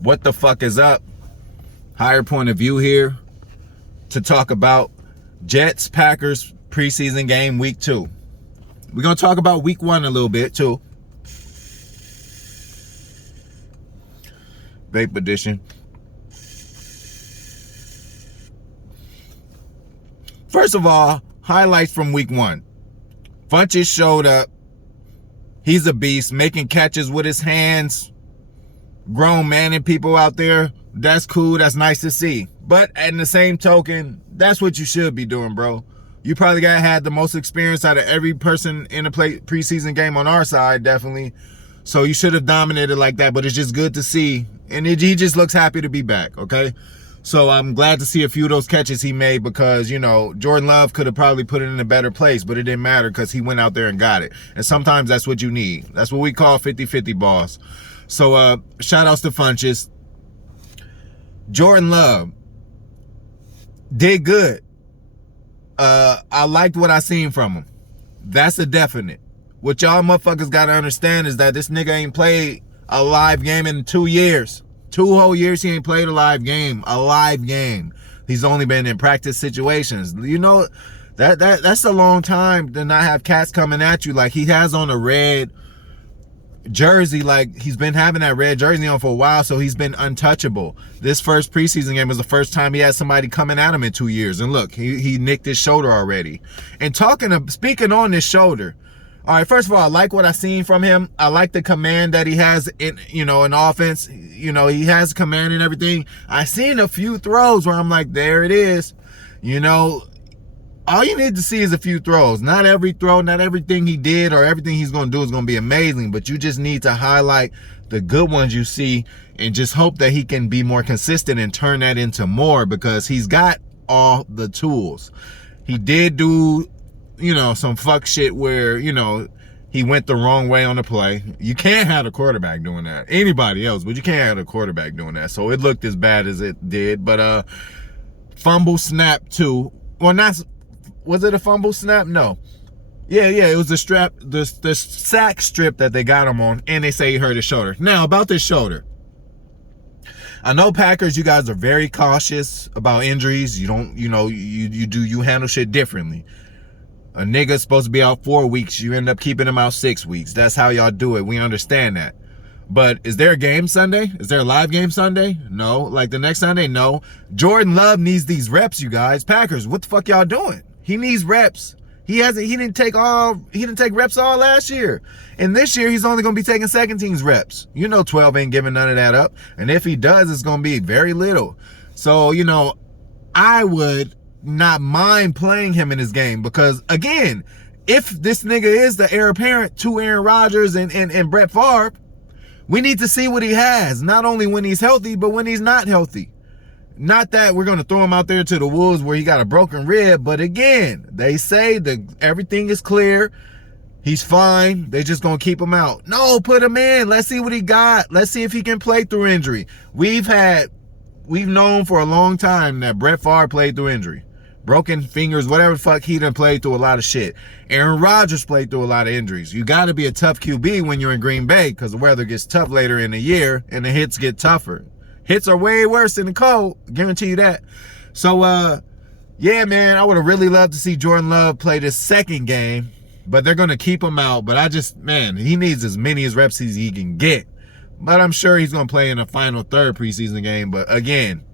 What the fuck is up? Higher point of view here to talk about Jets Packers preseason game week 2. We're gonna talk about week 1 a little bit too. Vape edition. First of all, highlights from week 1. Funches showed up. He's a beast, making catches with his hands. Grown man and people out there. That's cool. That's nice to see. But in the same token, that's what you should be doing, bro. You probably had the most experience out of every person in a preseason game on our side, definitely. So you should have dominated like that, but it's just good to see. And he just looks happy to be back, okay? So I'm glad to see a few of those catches he made because, you know, Jordan Love could have probably put it in a better place, but it didn't matter because he went out there and got it. And sometimes that's what you need. That's what we call 50-50 balls. So shout outs to Funches. Jordan Love did good. I liked what I seen from him. That's a definite. What y'all motherfuckers gotta understand is that this nigga ain't played a live game in 2 years. 2 whole years he ain't played a live game. A live game. He's only been in practice situations. You know, that's a long time to not have cats coming at you. Like, he has on a red jersey. Like, he's been having that red jersey on for a while, so he's been untouchable. This first preseason game was the first time he had somebody coming at him in 2 years. And look, he nicked his shoulder already. And speaking on this shoulder, all right, first of all, I like what I seen from him. I like the command that he has in, you know, in offense. You know, he has command and everything. I seen a few throws where I'm like, there it is. You know, all you need to see is a few throws. Not every throw, not everything he did or everything he's going to do is going to be amazing, but you just need to highlight the good ones you see and just hope that he can be more consistent and turn that into more because he's got all the tools. He did do, you know, some fuck shit where, you know, he went the wrong way on the play. You can't have a quarterback doing that. Anybody else, but you can't have a quarterback doing that. So it looked as bad as it did. But fumble snap too. Well, was it a fumble snap? No. Yeah, it was the sack strip that they got him on, and they say he hurt his shoulder. Now, about this shoulder. I know Packers, you guys are very cautious about injuries. You don't, you know, you handle shit differently. A nigga's supposed to be out 4 weeks. You end up keeping him out 6 weeks. That's how y'all do it. We understand that. But is there a game Sunday? Is there a live game Sunday? No. Like the next Sunday? No. Jordan Love needs these reps, you guys. Packers, what the fuck y'all doing? He needs reps. He didn't take reps all last year. And this year he's only gonna be taking second team's reps. You know 12 ain't giving none of that up. And if he does, it's gonna be very little. So, you know, I would not mind playing him in this game because, again, if this nigga is the heir apparent to Aaron Rodgers and Brett Favre, we need to see what he has, not only when he's healthy, but when he's not healthy. Not that we're going to throw him out there to the wolves where he got a broken rib, but again, they say that everything is clear. He's fine. They just going to keep him out. No, put him in. Let's see what he got. Let's see if he can play through injury. We've known for a long time that Brett Favre played through injury. Broken fingers, whatever the fuck, he done played through a lot of shit. Aaron Rodgers played through a lot of injuries. You got to be a tough QB when you're in Green Bay because the weather gets tough later in the year and the hits get tougher. Hits are way worse than the cold, guarantee you that. So, yeah, man, I would have really loved to see Jordan Love play this second game, but they're going to keep him out. But he needs as many reps as he can get. But I'm sure he's going to play in the final third preseason game. But again,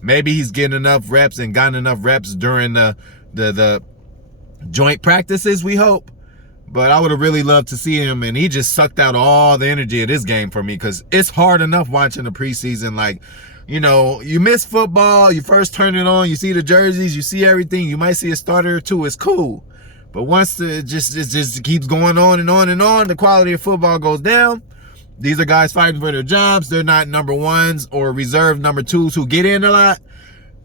maybe he's getting enough reps and gotten enough reps during the joint practices, we hope. But I would have really loved to see him, and he just sucked out all the energy of this game for me because it's hard enough watching the preseason. Like, you know, you miss football, you first turn it on, you see the jerseys, you see everything, you might see a starter or two, it's cool. But once it just keeps going on and on and on, the quality of football goes down. These are guys fighting for their jobs. They're not number ones or reserve number twos who get in a lot.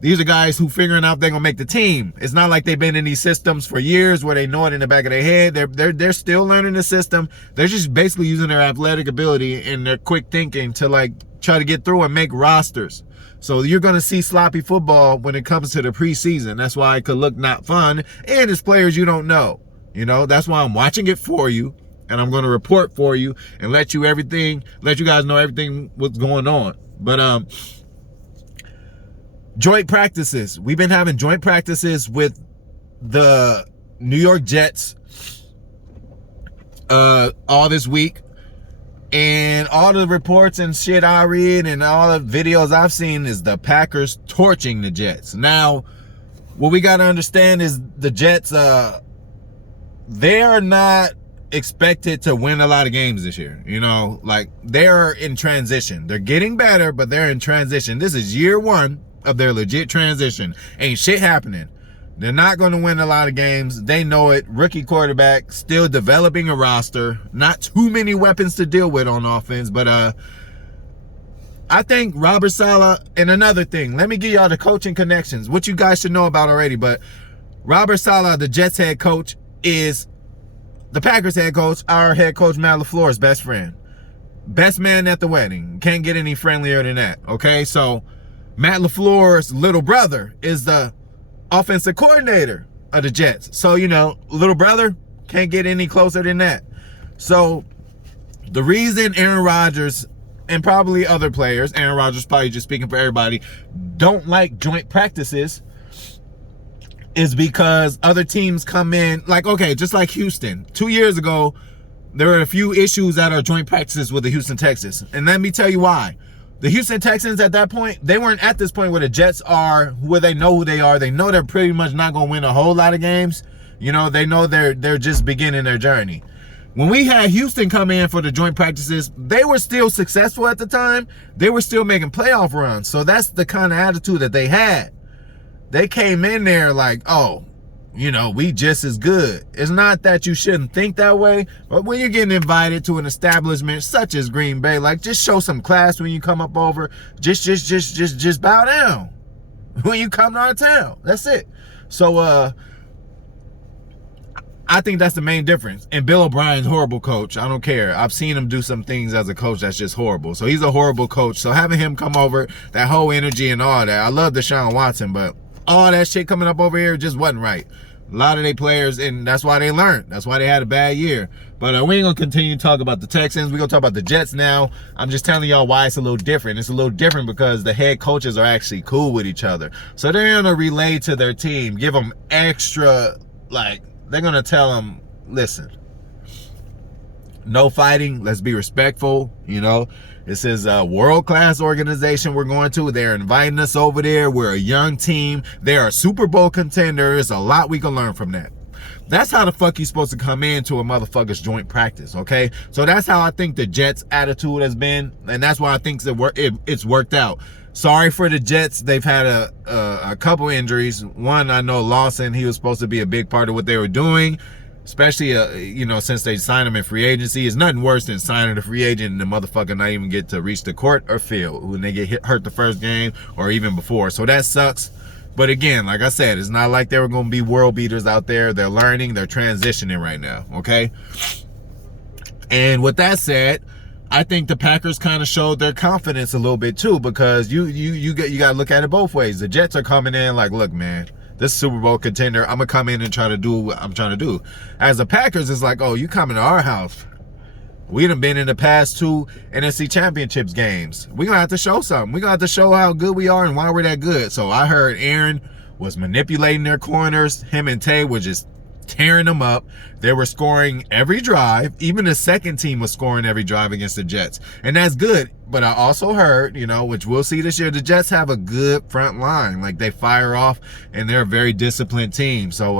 These are guys who figuring out they're gonna make the team. It's not like they've been in these systems for years where they know it in the back of their head. They're still learning the system. They're just basically using their athletic ability and their quick thinking to like try to get through and make rosters. So you're gonna see sloppy football when it comes to the preseason. That's why it could look not fun. And it's players you don't know. You know, that's why I'm watching it for you. and I'm going to report for you and let you guys know everything what's going on. But joint practices. We've been having joint practices with the New York Jets all this week. And all the reports and shit I read and all the videos I've seen is the Packers torching the Jets. Now, what we got to understand is the Jets, they are not expected to win a lot of games this year. You know, like they're in transition. They're getting better, but they're in transition. This is year one of their legit transition. Ain't shit happening. They're not going to win a lot of games. They know it. Rookie quarterback, still developing a roster. Not too many weapons to deal with on offense. But I think Robert Saleh, and another thing, let me give y'all the coaching connections, what you guys should know about already. But Robert Saleh, the Jets head coach, is the Packers head coach, our head coach, Matt LaFleur's best friend. Best man at the wedding. Can't get any friendlier than that. Okay, so Matt LaFleur's little brother is the offensive coordinator of the Jets. So, you know, little brother can't get any closer than that. So the reason Aaron Rodgers and probably other players, Aaron Rodgers probably just speaking for everybody, don't like joint practices is because other teams come in, like, okay, just like Houston. 2 years ago, there were a few issues at our joint practices with the Houston Texans. And let me tell you why. The Houston Texans at that point, they weren't at this point where the Jets are, where they know who they are. They know they're pretty much not going to win a whole lot of games. You know, they know they're just beginning their journey. When we had Houston come in for the joint practices, they were still successful at the time. They were still making playoff runs. So that's the kind of attitude that they had. They came in there like, oh, you know, we just as good. It's not that you shouldn't think that way, but when you're getting invited to an establishment such as Green Bay, like, just show some class when you come up over. Just bow down when you come to our town. That's it. So I think that's the main difference. And Bill O'Brien's a horrible coach. I don't care. I've seen him do some things as a coach that's just horrible. So he's a horrible coach. So having him come over, that whole energy and all that. I love Deshaun Watson, but all that shit coming up over here just wasn't right. A lot of their players, and that's why they learned. That's why they had a bad year. But we ain't going to continue to talk about the Texans. We're going to talk about the Jets now. I'm just telling y'all why it's a little different. It's a little different because the head coaches are actually cool with each other. So they're going to relay to their team, give them extra, like, they're going to tell them, listen, no fighting. Let's be respectful, you know. This is a world-class organization we're going to. They're inviting us over there. We're a young team. They're a Super Bowl contender. There's a lot we can learn from that. That's how the fuck you're supposed to come into a motherfucker's joint practice, okay? So that's how I think the Jets' attitude has been, and that's why I think it's worked out. Sorry for the Jets. They've had a couple injuries. One, I know Lawson, he was supposed to be a big part of what they were doing. Especially, you know, since they signed him in free agency. It's nothing worse than signing a free agent and the motherfucker not even get to reach the court or field when they get hurt the first game or even before. So that sucks. But again, like I said, it's not like they were going to be world beaters out there. They're learning. They're transitioning right now, okay? And with that said, I think the Packers kind of showed their confidence a little bit too, because you got to look at it both ways. The Jets are coming in like, look, man, this Super Bowl contender, I'm going to come in and try to do what I'm trying to do. As the Packers, it's like, oh, you coming to our house. We done been in the past 2 NFC Championships games. We're going to have to show something. We're going to have to show how good we are and why we're that good. So I heard Aaron was manipulating their corners. Him and Tay were just tearing them up. They were scoring every drive. Even the second team was scoring every drive against the Jets. And that's good. But I also heard, you know, which we'll see this year, the Jets have a good front line. Like, they fire off, and they're a very disciplined team. So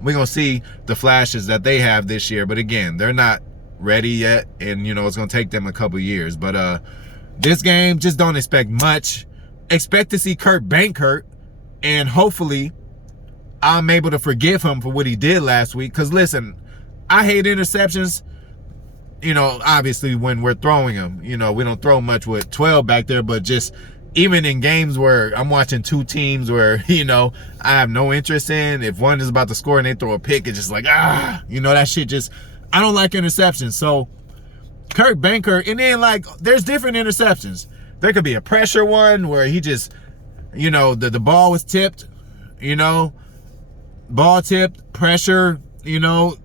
we're going to see the flashes that they have this year. But again, they're not ready yet. And, you know, it's going to take them a couple years. But this game, just don't expect much. Expect to see Kurt Bankert. And hopefully I'm able to forgive him for what he did last week. Because, listen, I hate interceptions. You know, obviously when we're throwing them, you know, we don't throw much with 12 back there. But just even in games where I'm watching 2 teams where, you know, I have no interest in. If one is about to score and they throw a pick, it's just like, you know, that shit just, I don't like interceptions. So Kurt Bankert, and then, like, there's different interceptions. There could be a pressure one where he just, you know, the ball was tipped, you know, ball tipped, pressure, you know.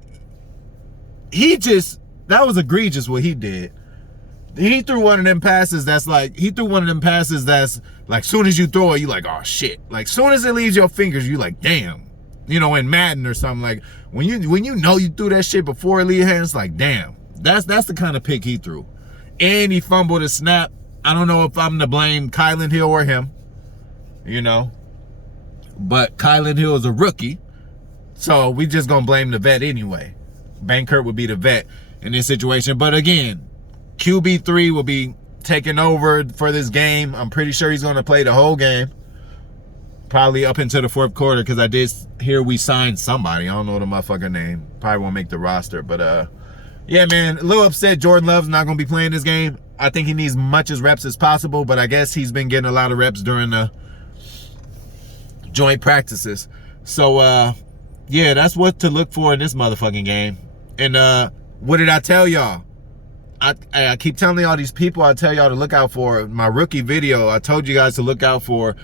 He just That was egregious what he did. He threw one of them passes that's like, soon as you throw it, you like, oh shit. Like soon as it leaves your fingers, you like, damn. You know, in Madden or something, like when you know you threw that shit before it leave your hands, like damn. That's the kind of pick he threw. And he fumbled a snap. I don't know if I'm to blame Kylan Hill or him, you know. But Kylan Hill is a rookie. So we just gonna blame the vet anyway. Bankert would be the vet in this situation. But again, QB3 will be taking over for this game. I'm pretty sure he's going to play the whole game. Probably up into the fourth quarter, because I did hear we signed somebody. I don't know the motherfucker name. Probably won't make the roster. But, yeah, man, a little upset Jordan Love's not going to be playing this game. I think he needs much as reps as possible, but I guess he's been getting a lot of reps during the joint practices. So, yeah, that's what to look for in this motherfucking game. And what did I tell y'all? I keep telling all these people I tell y'all to look out for. My rookie video, I told you guys to look out for.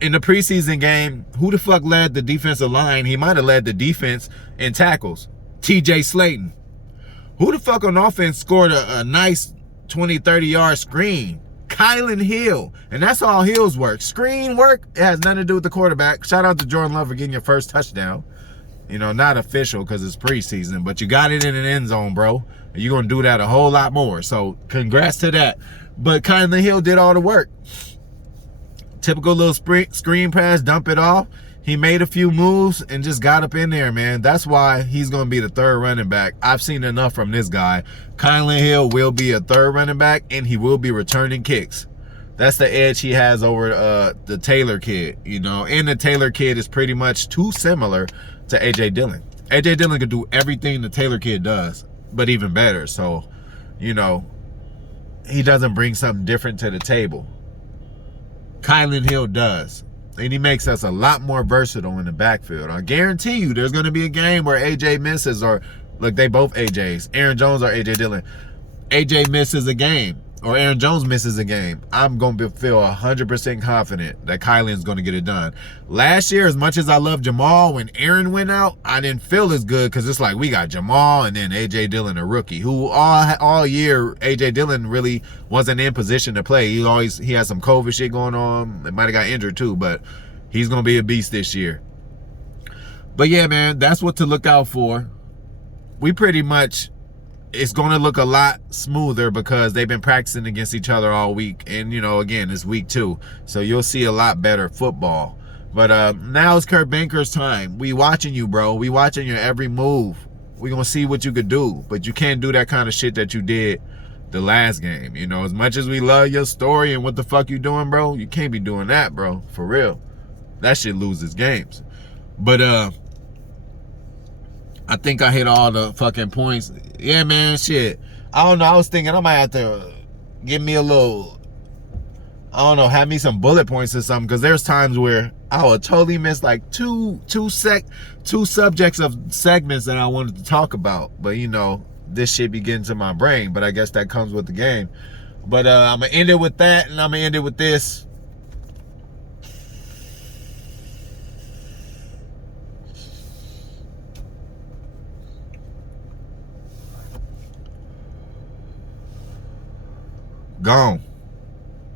In the preseason game, who the fuck led the defensive line? He might have led the defense in tackles. TJ Slayton. Who the fuck on offense scored a nice 20, 30-yard screen? Kylan Hill. And that's all Hill's work. Screen work, it has nothing to do with the quarterback. Shout out to Jordan Love for getting your first touchdown. You know, not official because it's preseason, but you got it in an end zone, bro. You're going to do that a whole lot more. So congrats to that. But Kylan Hill did all the work. Typical little screen pass, dump it off. He made a few moves and just got up in there, man. That's why he's going to be the third running back. I've seen enough from this guy. Kylan Hill will be a third running back, and he will be returning kicks. That's the edge he has over the Taylor kid, you know. And the Taylor kid is pretty much too similar to A.J. Dillon. A.J. Dillon could do everything the Taylor kid does, but even better. So, you know, he doesn't bring something different to the table. Kylan Hill does. And he makes us a lot more versatile in the backfield. I guarantee you there's going to be a game where AJ misses, or, look, they both AJs. Aaron Jones or AJ Dillon. AJ misses a game, or Aaron Jones misses a game. I'm going to feel 100% confident that Kylan's going to get it done. Last year, as much as I love Jamal, when Aaron went out, I didn't feel as good because it's like we got Jamal and then A.J. Dillon, a rookie, who all year A.J. Dillon really wasn't in position to play. He had some COVID shit going on. He might have got injured too, but he's going to be a beast this year. But yeah, man, that's what to look out for. We pretty much... It's going to look a lot smoother because they've been practicing against each other all week. And, you know, again, it's week 2. So you'll see a lot better football. But now it's Kurt Banker's time. We watching you, bro. We watching your every move. We going to see what you could do. But you can't do that kind of shit that you did the last game. You know, as much as we love your story and what the fuck you doing, bro, you can't be doing that, bro. For real. That shit loses games. But, I think I hit all the fucking points. Yeah, man, shit. I don't know. I was thinking I might have to give me a little, I don't know, have me some bullet points or something. Because there's times where I would totally miss like two subjects of segments that I wanted to talk about. But, you know, this shit be getting to my brain. But I guess that comes with the game. But I'm going to end it with that. And I'm going to end it with this. Gone.